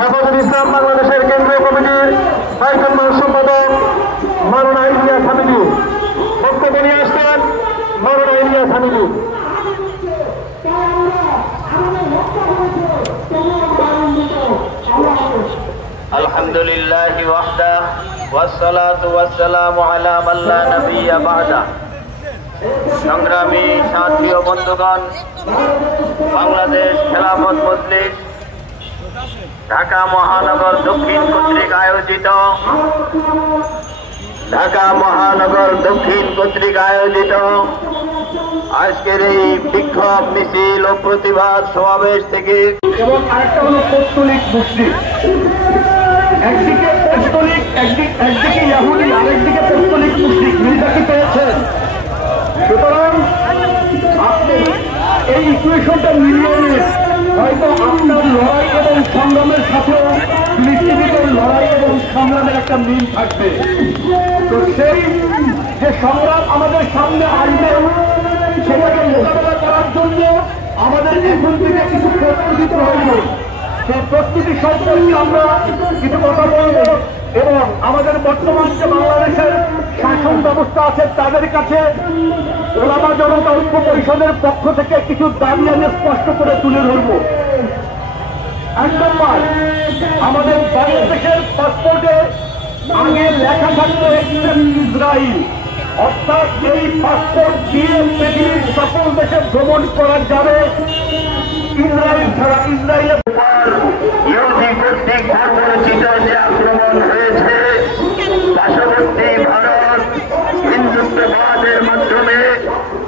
হেফাজত ইসলাম বাংলাদেশের কেন্দ্রীয় কমিটির বাইতুল মাল সম্পাদক মাওলানা ইলিয়াস হামিদি বক্তব্য নিয়ে আসছেন। মাওলানা ইলিয়াস হামিদি। আলহামদুলিল্লাহি ওয়াহদা ওয়াসসালাতু ওয়াসসালামু আলা মান লা নাবিয়্যা বা'দা। সংগ্রামী সাথী ও বন্ধুগণ, বাংলাদেশ খেলাফত মজলিস ঢাকা মহানগর দক্ষিণ কর্তৃক আয়োজিত আজকের এই বিক্ষোভ মিছিল ও প্রতিবাদ সমাবেশ থেকে এবং আরেকটা হলো পৌত্তলিক মুসলিম, একদিকে পৌত্তলিক একদিকে ইহুদি, আরেকদিকে পৌত্তলিক মুসলিম, মিলটা কি পেয়েছেন? সুতরাং আপনি এই ইকুয়েশনটা মিলিয়ে নিন, হয়তো আপনার লড়াই এবং সংগ্রামের সাথেও পৃথিবীর লড়াই এবং সংগ্রামের একটা মিল থাকবে। তো সেই যে সংগ্রাম আমাদের সামনে আসবে সেটাকে মোকাবেলা করার জন্য আমাদের এখন থেকে কিছু প্রস্তুতি প্রয়োজন। সেই প্রস্তুতি সম্পর্কে আমরা কিছু কথা বলব এবং আমাদের বর্তমান যে বাংলাদেশের শাসন ব্যবস্থা আছে তাদের কাছে ওলামা জনতা ঐক্য পরিষদের পক্ষ থেকে কিছু দাবি আমি স্পষ্ট করে তুলে ধরব। এক নম্বর, আমাদের বাংলাদেশের পাসপোর্টে আগে লেখা থাকতো ইসরায়েল, অর্থাৎ এই পাসপোর্ট দিয়ে পৃথিবীর সকল দেশে ভ্রমণ করা যাবে ইসরায়েল ছাড়া। ইসরায়েলের ইহুদি কর্তৃক পরিচিত যে আক্রমণ হয়েছে, পার্শ্ববর্তী ভারত হিন্দুত্ববাদের মাধ্যমে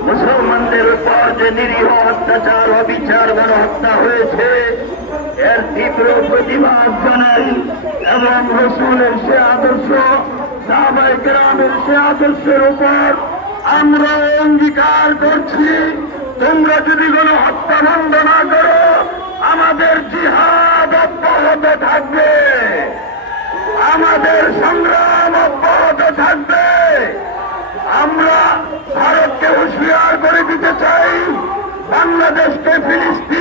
মুসলমানদের উপর যে নিরীহ অত্যাচার অবিচার গণহত্যা হয়েছে, এর তীব্র প্রতিবাদ জানাই এবং রসুলের সে আদর্শ, সাহাবায়ে কেরামের সে আদর্শের উপর আমরা অঙ্গীকার করছি, তোমরা যদি গণহত্যা বন্ধ না করো আমাদের জিহাদ অব্যাহত থাকবে, আমাদের সংগ্রাম অব্যাহত থাকবে। আমরা ভারতকে হুঁশিয়ার করে দিতে চাই, বাংলাদেশকে ফিলিস্তিন